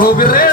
शाहीर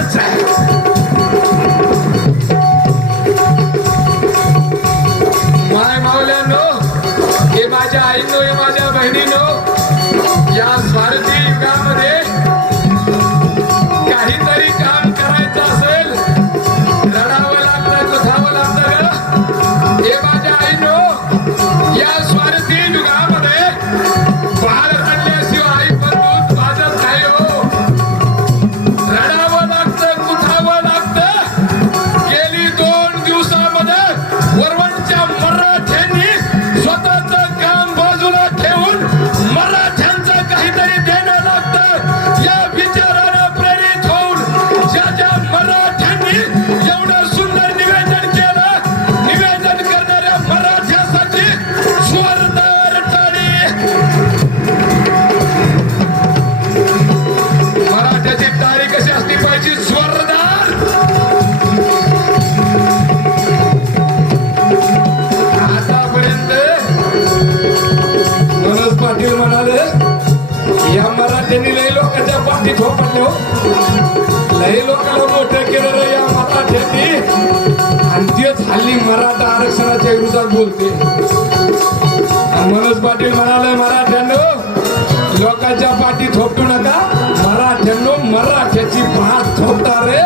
पाटील मराठ्यांनो. लोकांच्या पाठी थोपटू नका. मराठ्यांनो मराठ्याची पाठ थोपता रे.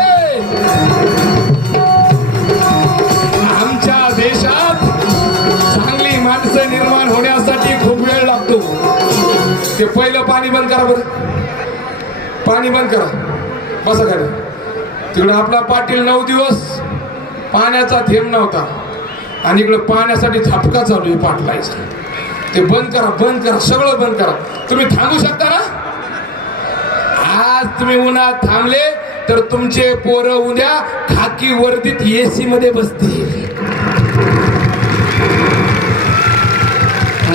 आमच्या देशात चांगली माणसं निर्माण होण्यासाठी खूप वेळ लागतो. ते पहिलं पाणी बंद करा बरं. पाणी बंद करा. बसा खाली. तिकडं आपला पाटील नऊ दिवस पाण्याचा थेंब नव्हता. आणि इकडं पाण्यासाठी झपका चालू आहे पाटलायचा ते बंद करा बंद करा सगळं बंद करा. तुम्ही थांबू शकता ना? आज तुम्ही उन्हात थांबले तर तुमचे पोरं उद्या खाकी वर्दीत एसी मध्ये बसतील.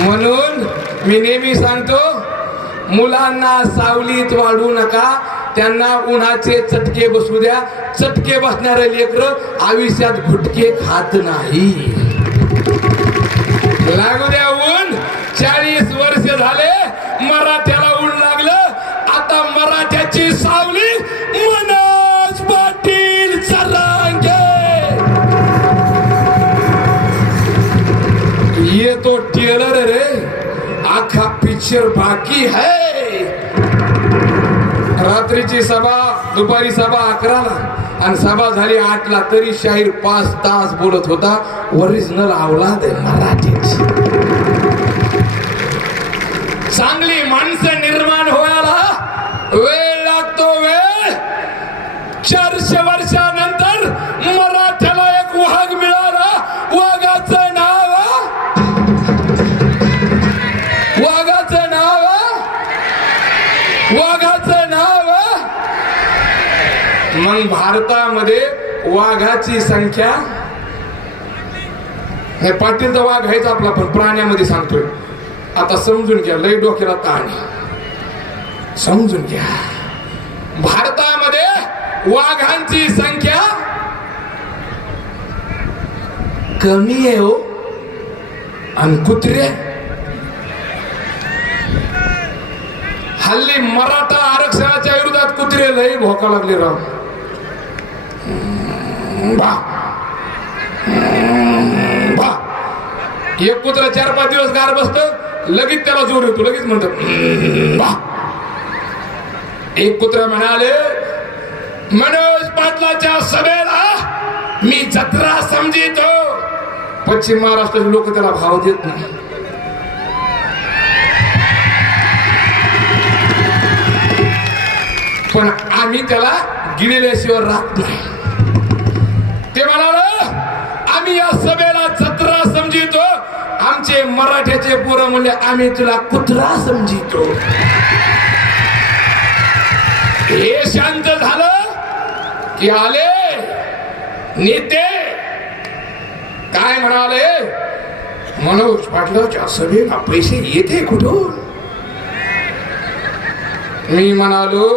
म्हणून मी नेहमी सांगतो मुलांना सावलीत वाढू नका त्यांना उन्हाचे चटके बसू द्या. चटके बसणारे लेकर आयुष्यात घुटके खात नाही. लागू द्या. चाळीस वर्ष झाले मराठ्याला ऊन लागलं. आता मराठ्याची सावली मनोज पाटील ये तो टेलर रे आखा पिक्चर बाकी है. रात्रीची सभा दुपारी सभा अकराला आणि सभा झाली आठला तरी शाहीर पाच तास बोलत होता ओरिजिनल अवलाद आहे मराठीची. भारतामध्ये वाघाची संख्या हे पाटीलचा वाघ आहेच आपला पण प्राण्यामध्ये सांगतोय. आता समजून घ्या लय डोक्याला ताण समजून घ्या. भारतामध्ये वाघांची संख्या कमी आहे हो. आणि कुत्रे? हल्ली मराठा आरक्षणाच्या विरोधात कुत्रे लई भोका लागले राव. एक कुत्रा चार पाच दिवस गार बसत लगेच त्याला जोर येतो लगेच म्हणतो बा एक कुत्रा म्हणाले मनोज पाटलाच्या सभेला मी जत्रा समजितो. पश्चिम महाराष्ट्राचे लोक त्याला भाव देत नाही. पण आम्ही त्याला गिळल्याशिवाय राहत नाही. ते म्हणाल आम्ही या सभेला जत्रा समजितो. आमचे मराठ्याचे पोरं म्हणले आम्ही तुला कुत्रा समजितो. हे शांत झालं की आले. नेते काय म्हणाले? मनोज पाटलाच्या सभेला पैसे येते कुठून? मी म्हणालो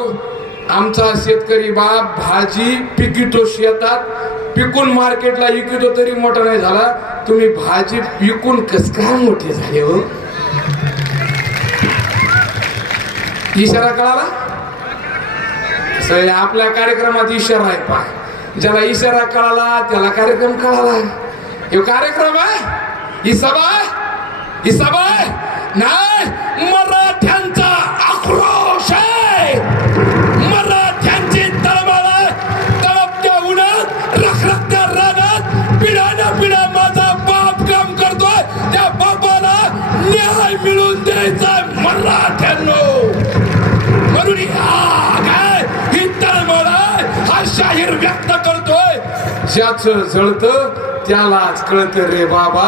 आमचा शेतकरी बाप भाजी पिकितो शेतात पिकून मार्केटला विकतो तरी मोठा नाही झाला. तुम्ही भाजी पिकून कस काय मोठे झाले हो? इशारा कळाला? सर आपल्या कार्यक्रमात इशारा आहे पाय. ज्याला इशारा कळाला त्याला कार्यक्रम कळाला. हे कार्यक्रम आहे? ही सभा ही सभा नाही? ज्याच जळत त्यालाच कळत रे बाबा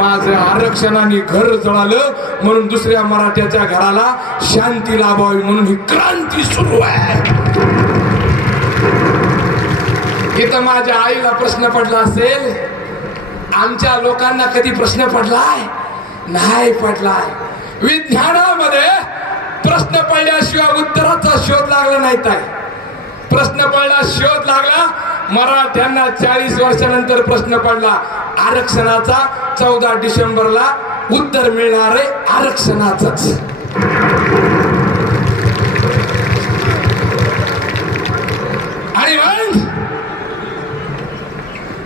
माझं आरक्षणाने घर जळालं म्हणून दुसऱ्या मराठ्याच्या घराला शांती लाभावी म्हणून ही क्रांती सुरू आहे. इथं माझ्या आईला प्रश्न पडला असेल आमच्या लोकांना कधी प्रश्न पडलाय? नाही पडलाय. विज्ञानामध्ये प्रश्न पडल्याशिवाय उत्तराचा शोध लागला नाही ताई प्रश्न पडला शोध लागला मराठ्यांना चाळीस वर्षानंतर प्रश्न पडला आरक्षणाचा चौदा डिसेंबरला उत्तर मिळणार आहे आरक्षणाचंच. आणि मग?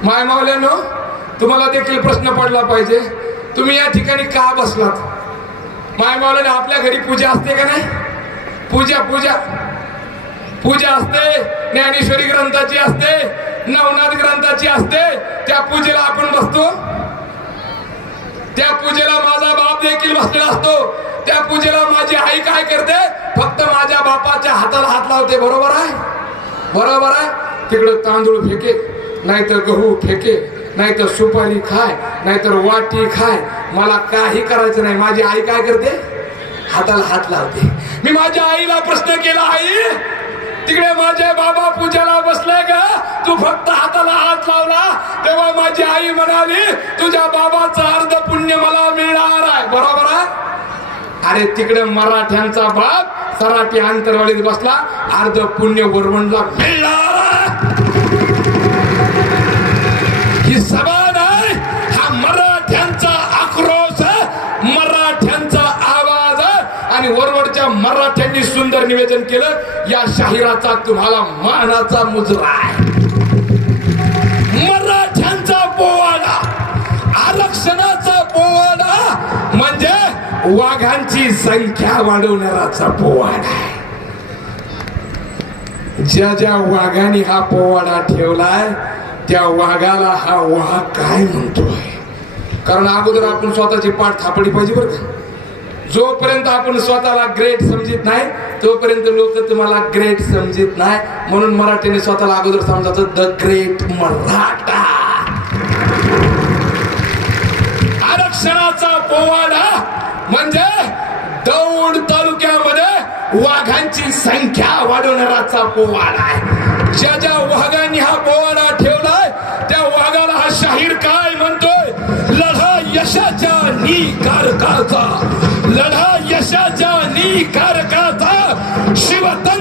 माय मावल्यानो तुम्हाला देखील प्रश्न पडला पाहिजे. तुम्ही या ठिकाणी का बसलात? माय मावल्याने आपल्या घरी पूजा असते का नाही? पूजा पूजा. पूजा असते ज्ञानेश्वरी ग्रंथाची असते नवनाथ ग्रंथाची असते त्या पूजेला आपण बसतो. त्या पूजेला माझा बाप देखील बसलेला असतो. त्या पूजेला माझी आई काय करते? फक्त माझ्या बापाच्या हाताला हात लावते बरोबर आहे? बरोबर आहे? तिकडं तांदूळ फेके नाहीतर गहू फेके नाहीतर सुपारी खाय नाहीतर वाटी खाय. मला काही करायचं नाही. माझी आई काय करते? हाताला हात लावते. मी माझ्या आईला प्रश्न केला आई तिकडे माझे बाबा पूजाला बसले का तू फक्त हाताला हात लावला. तेव्हा माझी आई म्हणाली तुझ्या बाबाचं अर्ध पुण्य मला मिळणार आहे. बरोबर आहे? अरे तिकडे मराठ्यांचा बाप सराठी आंतरवाडीत बसला. अर्ध पुण्य वरवणला मिळणार ही सभा मराठ्यांनी निवेदन केलं या शाहिराचा तुम्हाला मानाचा मुजरा आहे. मराठ्यांचा पोवाडा आरक्षणाचा पोवाडा म्हणजे वाघांची संख्या वाढवणाराचा पोवाडा आहे. ज्या ज्या वाघाने हा पोवाडा ठेवलाय त्या वाघाला हा वाघ काय म्हणतोय? कारण अगोदर आपण स्वतःची पाठ थापडी पाहिजे बरं जोपर्यंत आपण स्वतःला ग्रेट समजित नाही तोपर्यंत लोक तुम्हाला ग्रेट समजित नाही. म्हणून मराठीने स्वतःला अगोदर समजायचं द ग्रेट मराठा आरक्षणाचा पोवाडा म्हणजे दौड तालुक्यामध्ये वाघांची संख्या वाढवणाराचा पोवाडा आहे. ज्या ज्या वाघांनी हा पोवाडा ठेवलाय त्या वाघाला हा शाहीर काय म्हणतोय? लढा यशाच्या निकारकाचा. लढा यशाच्या निकारकाचा. Chibatão!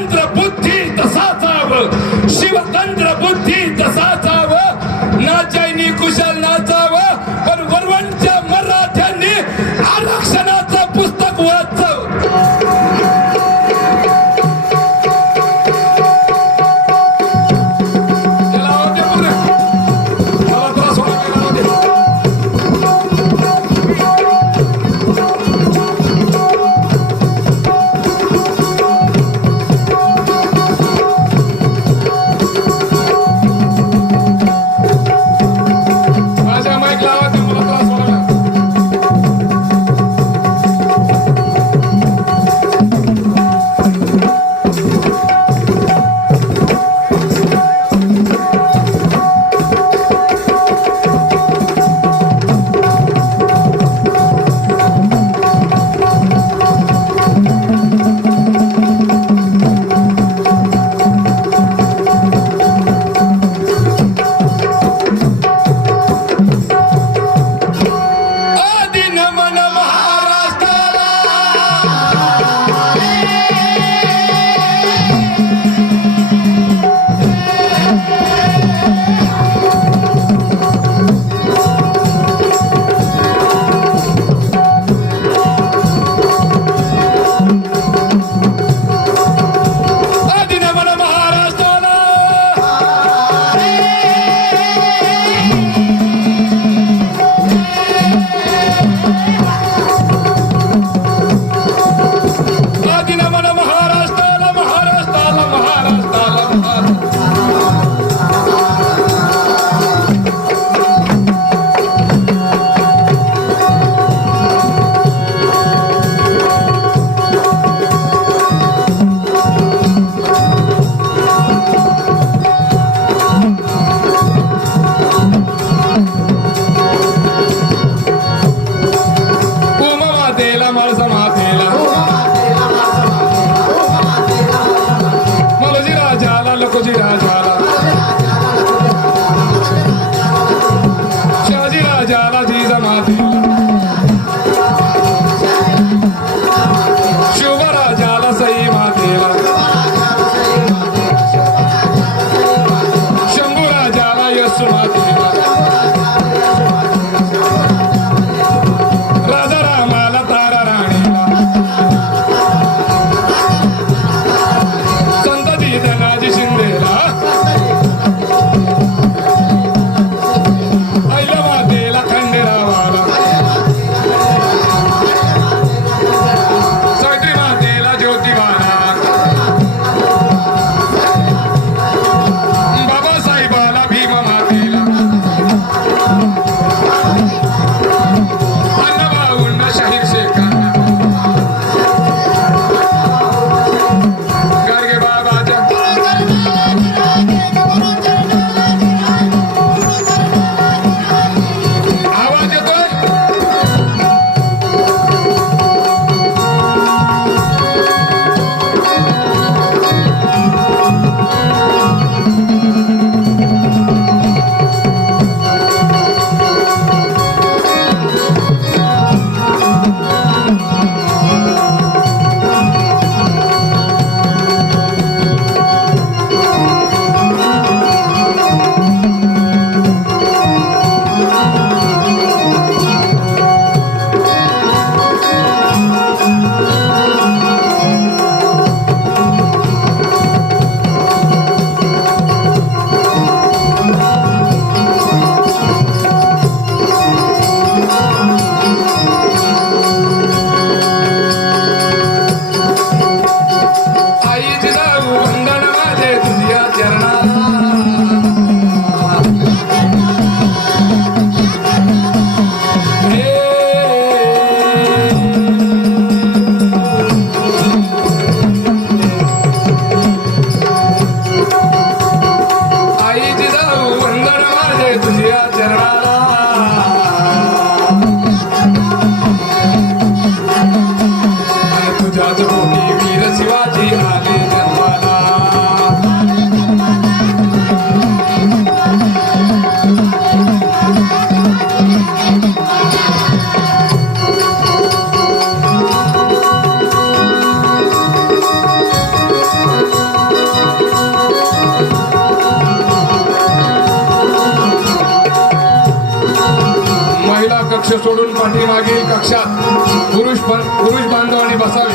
मागील कक्षात पुरुष पुरुष बांधवांनी बसावी.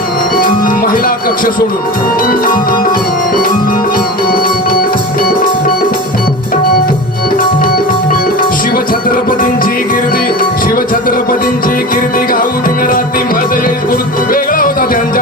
महिला कक्ष सोडून. शिवछत्रपतींची कीर्ती शिवछत्रपतींची कीर्ती गाऊ दिन रात्री वेगळा होता त्यांच्या